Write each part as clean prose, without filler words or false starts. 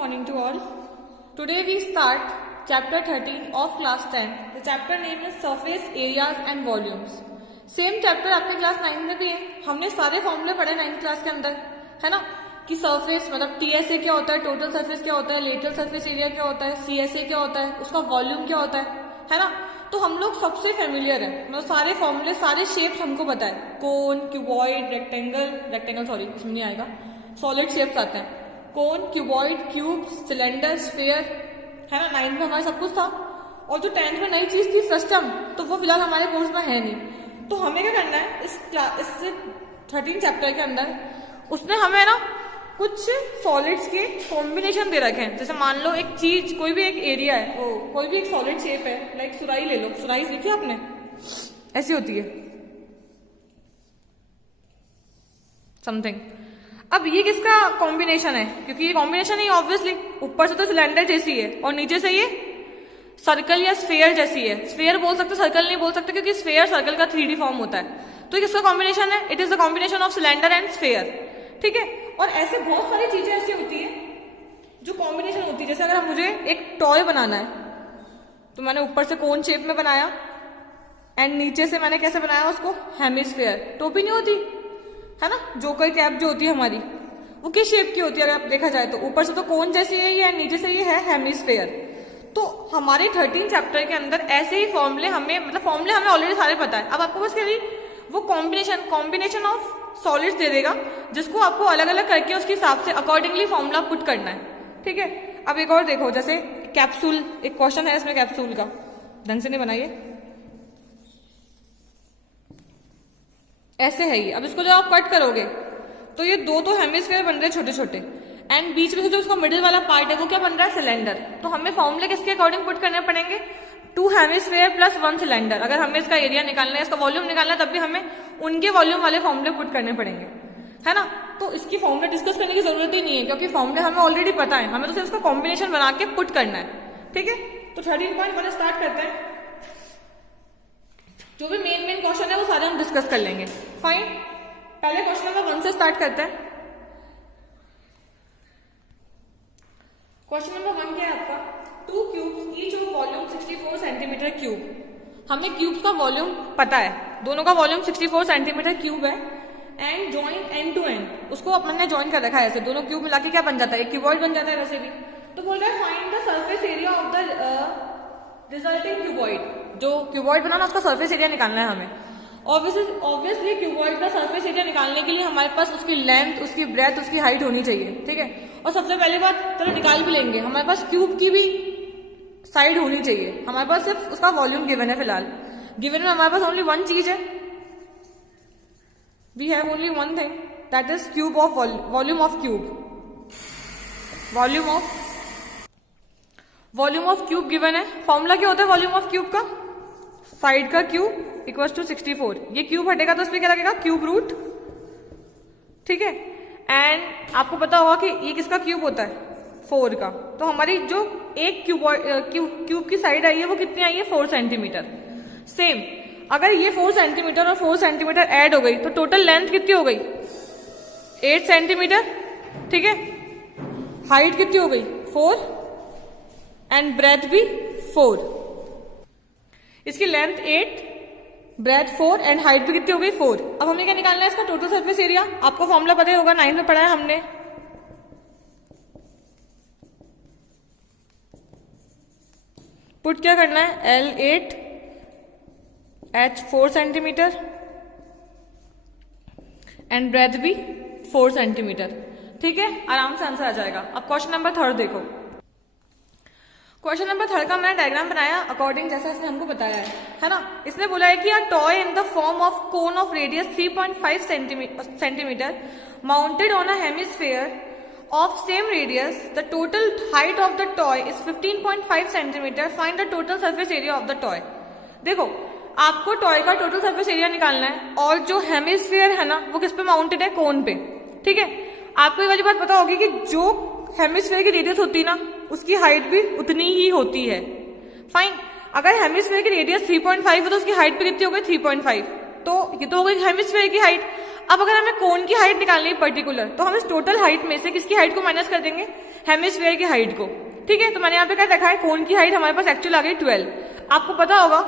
Morning to all. Today we start chapter 13 of class 10. The chapter name is surface areas and volumes. Same chapter आपके class 9 में भी है. हमने सारे फॉर्मूले पढ़े 9th क्लास के अंदर, है ना, कि सरफेस मतलब टीएसए क्या होता है, टोटल सरफेस क्या होता है, लेटरल सरफेस एरिया क्या होता है, सीएसए क्या होता है, उसका वॉल्यूम क्या होता है ना. तो हम लोग सबसे फेमिलियर है, मतलब सारे फॉर्मूले सारे शेप्स हमको पता है. कोन, क्यूबॉइड, रेक्टेंगल सॉरी इसमें नहीं आएगा, सॉलिड शेप्स आते हैं. कोन, क्यूबॉइड, क्यूब, सिलेंडर, स्फीयर, है ना. 9th में हमारे सब कुछ था. और जो 10th में नई चीज थी फ्रस्टम, तो वो फिलहाल हमारे कोर्स में है नहीं. तो हमें क्या करना है इस 13 चैप्टर के अंदर, उसने हमें ना कुछ सॉलिड्स के कॉम्बिनेशन दे रखे हैं. जैसे मान लो एक चीज, कोई भी एक एरिया है, वो कोई भी एक सॉलिड शेप है, लाइक सुराही ले लो. सुराही देखी आपने, ऐसी होती है समथिंग. अब ये किसका कॉम्बिनेशन है, क्योंकि ये कॉम्बिनेशन है ऑब्वियसली. ऊपर से तो सिलेंडर जैसी है और नीचे से ये सर्कल या स्फीयर जैसी है. स्फीयर बोल सकते, सर्कल नहीं बोल सकते, क्योंकि स्फीयर सर्कल का 3D फॉर्म होता है. तो ये किसका कॉम्बिनेशन है? It is the combination of cylinder and sphere. ठीक है. और ऐसे बहुत सारी चीजें ऐसी होती है जो कॉम्बिनेशन होती है. जैसे अगर मुझे एक टॉय बनाना है, तो मैंने ऊपर से कोन शेप में बनाया एंड नीचे से मैंने कैसे बनाया उसको, हेमिस्फीयर. टोपी नहीं होती है ना, जोकर कैप जो होती है हमारी, वो किस शेप की होती है अगर आप देखा जाए तो. ऊपर से तो कोन जैसी है ये, नीचे से ये है हेमिस्फीयर. तो हमारे 13 चैप्टर के अंदर ऐसे ही फॉर्मूले हमें ऑलरेडी सारे पता है. अब आपको बस क्या वो कॉम्बिनेशन ऑफ सॉलिड्स दे देगा, जिसको आपको अलग अलग करके उसके हिसाब से अकॉर्डिंगली फॉर्मूला पुट करना है. ठीक है. अब एक और देखो, जैसे कैप्सूल, एक क्वेश्चन है इसमें कैप्सूल का, ढंग से नहीं बनाइए, ऐसे है ये. अब इसको जब आप कट करोगे तो ये दो तो हेमिस्फीयर बन रहे हैं छोटे छोटे, एंड बीच में से जो उसका मिडिल वाला पार्ट है वो क्या बन रहा है, सिलेंडर. तो हमें फॉर्मूले किसके अकॉर्डिंग पुट करने पड़ेंगे, 2 हेमिस्फीयर प्लस 1 सिलेंडर. अगर हमें इसका एरिया निकालना है, इसका वॉल्यूम निकालना है, तब भी हमें उनके वॉल्यूम वाले फॉर्मूले पुट करने पड़ेंगे, है ना. तो इसकी फॉर्मूले डिस्कस करने की जरूरत ही नहीं है, क्योंकि फॉर्मूले हमें ऑलरेडी पता है. हमें तो सिर्फ इसका कॉम्बिनेशन बना के पुट करना है. ठीक है. तो 13.1 स्टार्ट करते हैं. जो भी मेन क्वेश्चन है वो सारे हम डिस्कस कर लेंगे. फाइन. पहले क्वेश्चन नंबर 1 से स्टार्ट करते हैं. क्वेश्चन नंबर 1 क्या है आपका, 2 cubes each of volume 64 centimetre cube. हमें क्यूब्स का वॉल्यूम पता है, दोनों का वॉल्यूम 64 सेंटीमीटर क्यूब है. And join end to end, उसको अपन ने जॉइन कर रखा है ऐसे. दोनों क्यूब मिला के क्या बन जाता है, एक क्यूबॉइड बन जाता है वैसे भी. तो बोल रहा है find the surface area of the resulting cuboid. जो क्यूबॉइड बना ना, उसका सरफेस एरिया निकालना है हमें. ऑब्वियसली क्यूबॉइड का सरफेस एरिया निकालने के लिए हमारे पास उसकी लेंथ, उसकी ब्रेथ, उसकी हाइट होनी चाहिए. ठीक है. और सबसे पहली बात, चलो निकाल भी लेंगे, हमारे पास क्यूब की भी साइड होनी चाहिए. हमारे पास सिर्फ उसका वॉल्यूम गिवन है. फिलहाल गिवन में हमारे पास ओनली वन चीज है, we have only one thing, that is cube of volume of cube. Volume of cube given है. फॉर्मूला क्या होता है वॉल्यूम ऑफ क्यूब का, साइड का क्यूब इक्वल्स टू 64. ये क्यूब हटेगा तो इसमें क्या लगेगा, क्यूब रूट. ठीक है. एंड आपको पता होगा कि ये किसका क्यूब होता है, 4 का. तो हमारी जो एक क्यूब की साइड आई है वो कितनी आई है, 4 सेंटीमीटर. सेम अगर ये 4 सेंटीमीटर और 4 सेंटीमीटर ऐड हो गई तो टोटल लेंथ कितनी हो गई, 8 सेंटीमीटर. ठीक है. हाइट कितनी हो गई, 4, एंड ब्रेथ भी 4. इसकी लेंथ 8, ब्रेथ 4 एंड हाइट भी कितनी हो गई, 4. अब हमें क्या निकालना है, इसका टोटल सरफेस एरिया. आपको फॉर्मूला पता ही होगा, 9 में पढ़ा है हमने. पुट क्या करना है, L8 H 4 centimetre and breadth भी 4 सेंटीमीटर. ठीक है. आराम से आंसर आ जाएगा. अब क्वेश्चन नंबर 3 देखो. क्वेश्चन नंबर 3 का मैंने डायग्राम बनाया अकॉर्डिंग जैसा इसने हमको बताया है ना. इसने बोला है कि a toy in the form of cone of radius 3.5 centimetre mounted on a hemisphere of same radius. The total height of the toy is 15.5 centimetre. Find the total surface area of the toy. देखो, आपको toy का total surface area निकालना है, और जो hemisphere है ना वो किस पे माउंटेड है, कोन पे. ठीक है. आपको ये वाली बात पता होगी कि जो हेमिस्फीयर की रेडियस होती है ना, उसकी हाइट भी उतनी ही होती है. फाइन. अगर हेमिस्फीयर की रेडियस 3.5 है तो उसकी हाइट भी कितनी हो गई, 3.5. तो ये तो हो गई हेमिस्फीयर की हाइट. अब अगर हमें कोन की हाइट निकालनी है पर्टिकुलर, तो हम इस टोटल हाइट में से किसकी हाइट को माइनस कर देंगे, हेमिस्फीयर की हाइट को। ठीक है, तो मैंने यहाँ पे क्या देखा है, कोन की हाइट हमारे पास एक्चुअल आ गई 12। आपको पता होगा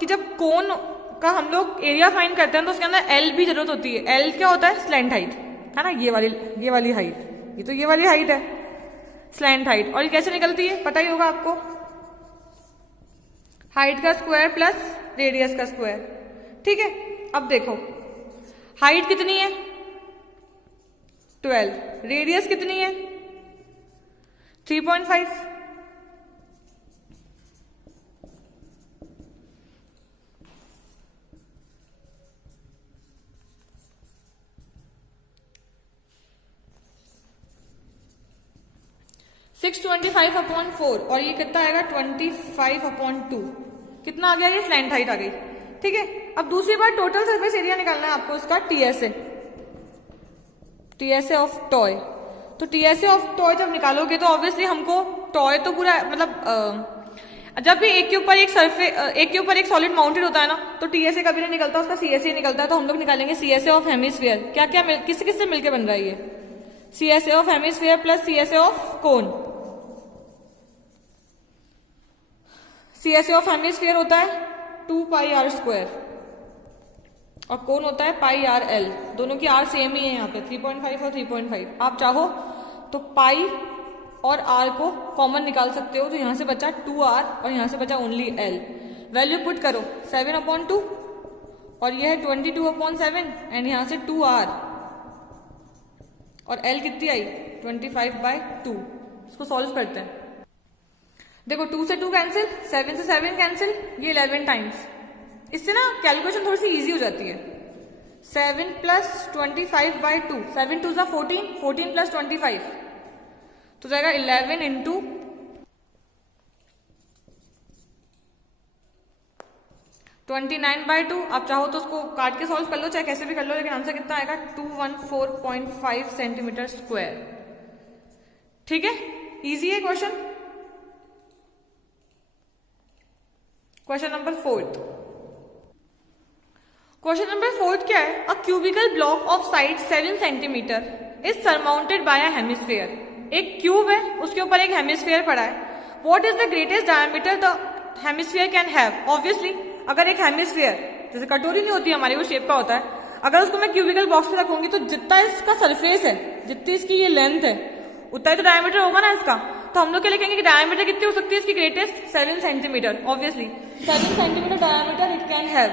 कि जब कोन का हम लोग एरिया फाइंड करते हैं तो उसके अंदर एल भी जरूरत होती है। एल क्या होता है, स्लैंट हाइट, है ना, ये वाली हाइट, ये तो ये वाली हाइट है, स्लैंट हाइट। और ये कैसे निकलती है पता ही होगा आपको, हाइट का स्क्वायर प्लस रेडियस का स्क्वायर। ठीक है, अब देखो हाइट कितनी है 12, रेडियस कितनी है 3.5। सिक्स 25/4 और ये कितना आएगा 25/2। कितना आ गया, ये स्लैंट हाइट आ गई। ठीक है, अब दूसरी बार टोटल सरफेस एरिया निकालना है आपको उसका, टीएसए ऑफ टॉय। तो टीएसए ऑफ टॉय जब निकालोगे तो ऑब्वियसली हमको टॉय तो पूरा मतलब जब भी एक के ऊपर एक सॉलिड माउंटेड होता है ना, तो टीएसए कभी नहीं निकलता, उसका सीएसए निकलता है। तो हम लोग निकालेंगे सीएसए ऑफ हेमिस्फीयर। क्या क्या किससे किससे मिलकर बन रहा है ये, CSA of hemisphere plus CSA of cone. CSA of hemisphere होता है 2πr² और कोन होता है πrl। दोनों की r सेम ही है यहाँ पे, 3.5 और 3.5। आप चाहो तो पाई और r को कॉमन निकाल सकते हो, तो यहां से बचा 2r और यहां से बचा ओनली l। वैल्यू पुट करो 7/2 और यह है 22/7 एंड यहां से 2r और l कितनी आई 25/2। इसको सॉल्व करते हैं। देखो 2 से 2 कैंसिल, 7 से 7 कैंसिल, ये 11 टाइम्स। इससे ना कैलकुलेशन थोड़ी सी इजी हो जाती है। 7 + 25/2, 7 2 14, 14 + 25 तो जाएगा 11 × 29/2। आप चाहो तो उसको काट के सॉल्व कर लो, चाहे कैसे भी कर लो, लेकिन आंसर कितना आएगा 214.5 सेंटीमीटर स्क्वायर। ठीक है, इजी है question. Question number 4। Question number 4 क्या है, a cubical block of side 7 centimetre is surmounted by a hemisphere. एक क्यूब है, उसके ऊपर एक हेमिस्फीयर पड़ा है। What is the greatest diameter the hemisphere can have. Obviously अगर एक हेमिस्फीयर जैसे कटोरी नहीं होती हमारी, वो शेप का होता है, अगर उसको मैं क्यूबिकल बॉक्स में रखूंगी तो जितना इसका सरफेस है, जितनी इसकी ये लेंथ है, उतना ही तो डायमीटर होगा ना इसका। तो हम लोग क्या लिखेंगे कि डायमीटर कितनी हो सकती है इसकी, greatest 7 centimetre. Obviously 7 centimetre diameter it can have,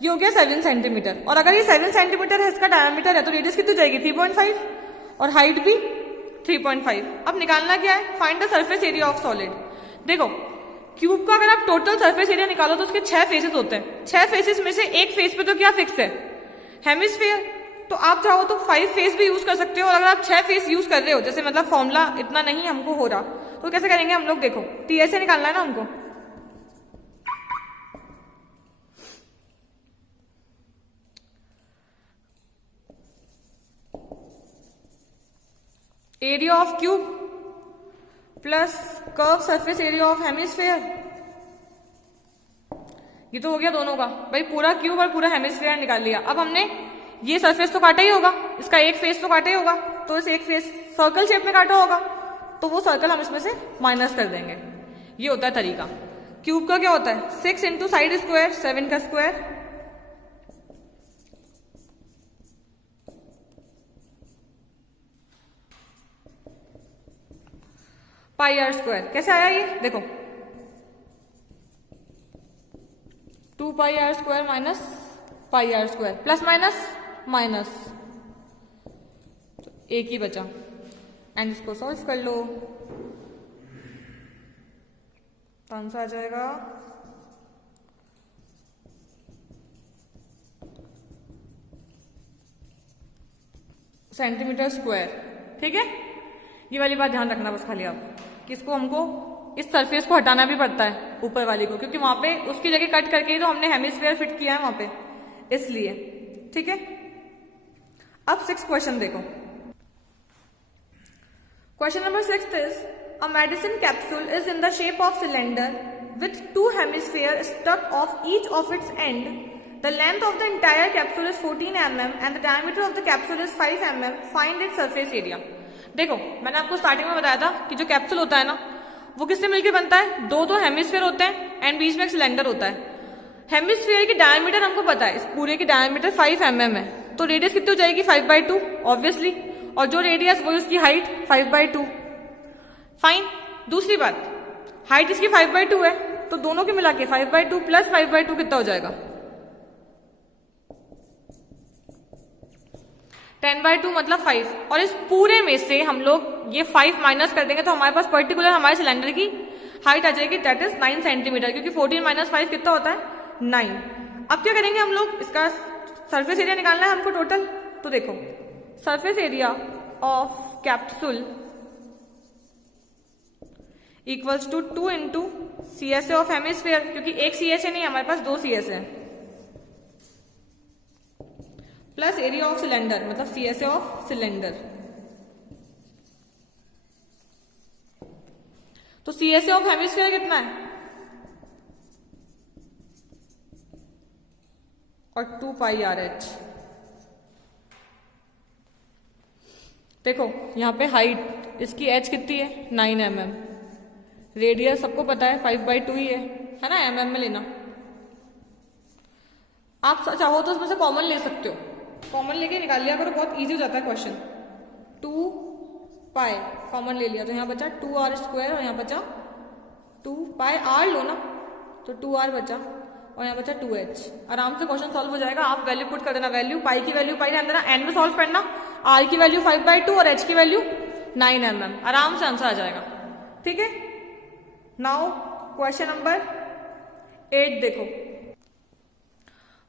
ये हो गया 7 सेंटीमीटर। और अगर ये 7 सेंटीमीटर है इसका डायमीटर है तो रेडियस कितनी जाएगी 3.5 और हाइट भी 3.5। अब निकालना क्या है, find the surface area of solid. देखो क्यूब का अगर आप टोटल सरफेस एरिया निकालो तो उसके 6 फेसेस होते हैं। 6 फेसेस में से एक फेस पे तो क्या फिक्स है, हेमिस्फीयर। तो आप चाहो तो 5 फेस भी यूज कर सकते हो। और अगर आप 6 फेस यूज कर रहे हो, जैसे मतलब फॉर्मूला इतना नहीं हमको हो रहा, तो कैसे करेंगे हम लोग, देखो टीएसए निकालना है ना हमको। Area of cube plus curve surface area of hemisphere, ये तो हो गया दोनों का। भाई पूरा क्यूब और पूरा हेमिस्फीयर निकाल लिया। अब हमने ये सरफेस तो काटा ही होगा, इसका एक फेस तो काटा ही होगा, तो इस एक फेस सर्कल शेप में काटा होगा, तो वो सर्कल हम इसमें से माइनस कर देंगे। ये होता है तरीका। क्यूब का क्या होता है 6 × साइड स्क्वायर, 7 का स्क्वायर, πr²। कैसे आया ये, देखो 2πr² minus πr² plus minus minus, तो एक ही बचा। एंड इसको सॉल्व कर लो तो आंसर आ जाएगा सेंटीमीटर स्क्वायर। ठीक है, ये वाली बात ध्यान रखना बस खाली आप, कि इसको हमको इस सरफेस को हटाना भी पड़ता है ऊपर वाली को, क्योंकि वहां पे उसकी जगह कट करके ही तो हमने हेमिस्फीयर फिट किया है वहां पे, इसलिए। ठीक है, अब 6 क्वेश्चन देखो। Question number 6 is a medicine capsule is in the shape of cylinder with 2 hemispheres stuck off each of its end. The length of the entire capsule is 14 mm and the diameter of the capsule is 5 mm. Find its surface area. देखो मैंने आपको starting में बताया था कि जो capsule होता है ना वो किससे मिलकर बनता है, दो तो हेमिस्फीयर होते हैं एंड बीच में एक सिलेंडर होता है। हेमिस्फीयर की डायमीटर हमको पता है, इस पूरे की डायमीटर 5 mm है, तो रेडियस कितनी हो जाएगी 5/2 ऑब्वियसली, और जो रेडियस वो उसकी हाइट 5/2। फाइन। दूसरी बात, हाइट इसकी 5/2 है, तो दोनों के मिला के 5/2 प्लस 5/2 कितना हो जाएगा 10/2 मतलब 5। और इस पूरे में से हम लोग ये 5 माइनस कर देंगे तो हमारे पास पर्टिकुलर हमारे सिलेंडर की हाइट आ जाएगी, दैट इज 9 सेंटीमीटर, क्योंकि 14 माइनस 5 कितना होता है 9। अब क्या करेंगे हम लोग, इसका सरफेस एरिया निकालना है हमको टोटल। तो देखो surface area of capsule equals to 2 into CSA of hemisphere, क्योंकि एक CSA नहीं हमारे पास 2 CSA है, प्लस एरिया ऑफ सिलेंडर मतलब CSA ऑफ सिलेंडर। तो CSA ऑफ हेमिस्फीयर कितना है और 2πRH। देखो यहां पे हाइट इसकी h कितनी है 9 mm, रेडियस सबको पता है 5/2 ही है ना, mm में लेना। आप चाहो तो उसमें से कॉमन ले सकते हो, कॉमन लेके निकाल लिया करो, बहुत इजी हो जाता है क्वेश्चन। 2π कॉमन ले लिया तो यहाँ बचा 2r² और यहाँ बचा 2πr लो ना, तो 2r बचा और यहाँ बचा 2h। आराम से क्वेश्चन सॉल्व हो जाएगा। आप वैल्यू पुट कर देना, वैल्यू पाई की वैल्यू पाई रहने देना, एन में सॉल्व करना, r की वैल्यू 5/2 और h की वैल्यू 9 mm, आराम से आंसर आ जाएगा। ठीक है, नाउ क्वेश्चन नंबर 8 देखो।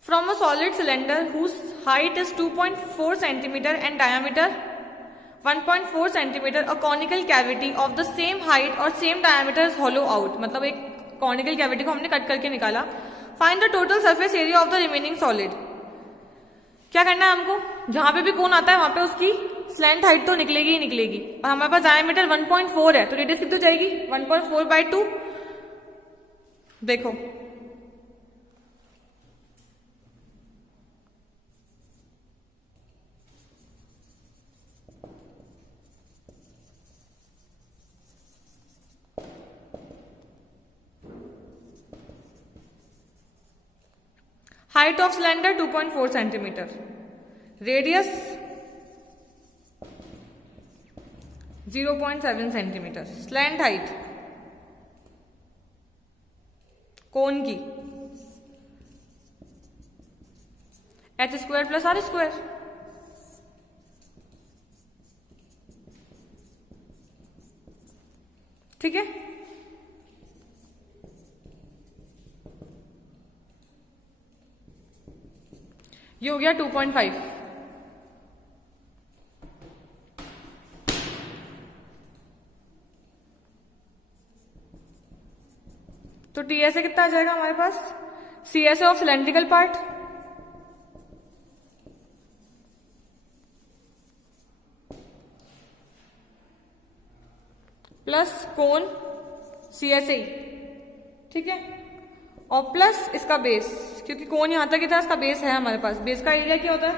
From a solid cylinder whose height is 2.4 centimeter and diameter 1.4 centimeter, a conical cavity of the same height or same diameter is hollow out। मतलब एक conical cavity को हमने कट करके निकाला। Find the total surface area of the remaining solid। क्या करना है हमको, जहां पे भी कोन आता है वहां पे उसकी स्लैंट हाइट तो निकलेगी ही निकलेगी, और हमारे पास डायमीटर 1.4 है, तो रेडियस कितनी जाएगी 1.4/2। देखो height of cylinder 2.4 centimetre, radius 0.7 centimetre, slant height cone की h² + r²। ठीक है, ये हो गया 2.5। तो TSA कितना आ जाएगा हमारे पास, CSA of cylindrical part plus cone CSA, ठीक है, और प्लस इसका बेस, क्योंकि कोन यहां तक ही था, इसका बेस है हमारे पास। बेस का एरिया क्या होता है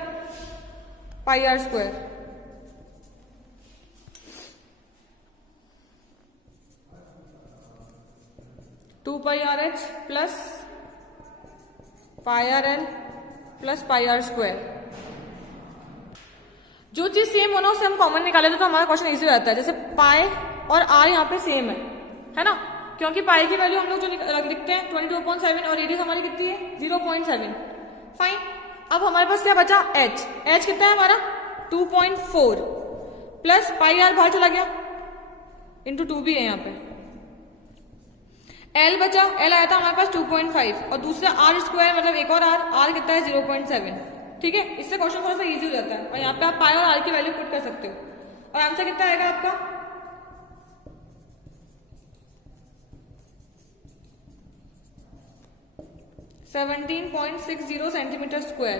πr²। Two πRH plus πRL plus πr²। जो चीज सेम होना उसे हम कॉमन निकाले तो हमारा क्वेश्चन इजी हो जाता है। जैसे पाई और r यहाँ पे सेम है ना, क्योंकि पाई की वैल्यू हम लोग जो लिखते हैं 22.7 और रेडियस हमारी कितनी है 0.7। फाइन। अब हमारे पास क्या बचा h कितना है हमारा 2.4 प्लस πr बाहर चला गया इंटू 2 भी है यहाँ पे, l बचा, l आया था हमारे पास 2.5 और दूसरा r² मतलब एक और r कितना है 0.7। ठीक है, इससे क्वेश्चन थोड़ा सा इजी हो जाता है और यहाँ पे आप पाई और r की वैल्यू पुट कर सकते हो और आंसर कितना आएगा आपका 17.60 सेंटीमीटर स्क्वायर।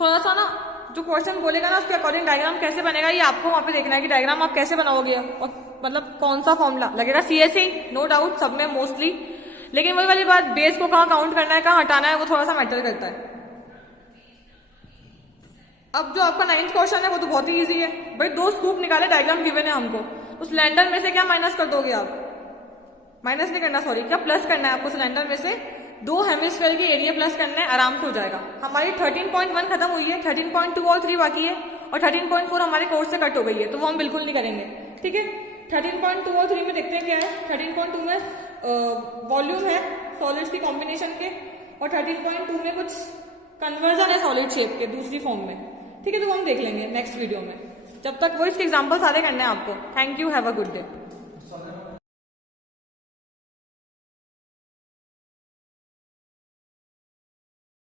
थोड़ा सा ना जो क्वेश्चन बोलेगा ना उसके अकॉर्डिंग डायग्राम कैसे बनेगा ये आपको वहां पे देखना है कि डायग्राम आप कैसे बनाओगे और मतलब कौन सा फॉर्मूला लगेगा। CSA नो डाउट सब में मोस्टली, लेकिन वही वाली बात बेस को कहाँ काउंट करना है कहाँ हटाना है वो थोड़ा सा मैटर करता है। अब जो आपका 9th क्वेश्चन है वो तो बहुत ही इजी है भाई, 2 स्कूप निकाले, डायग्राम गिवन है हमको, तो सिलेंडर में से क्या माइनस कर दोगे आप, माइनस नहीं करना सॉरी, क्या प्लस करना है आपको, सिलेंडर में से 2 हेमिस्फीयर की एरिया प्लस करना है, आराम से हो जाएगा। हमारी 13.1 खत्म हुई है, 13.2 और 3 बाकी है, और 13.4 हमारे कोर्स से कट हो गई है, तो वो हम बिल्कुल नहीं करेंगे, ठीक है। 13.2 और 3 में देखते हैं क्या है। 13.2 में वॉल्यूम है सॉलिड्स की कॉम्बिनेशन के, और 13.2 में कुछ कन्वर्जन है सॉलिड शेप के दूसरी फॉर्म में, ठीक है। तो वो हम देख लेंगे नेक्स्ट वीडियो में। जब तक वो इसके एग्जाम्पल सारे करने हैं आपको। Thank you, have a good day.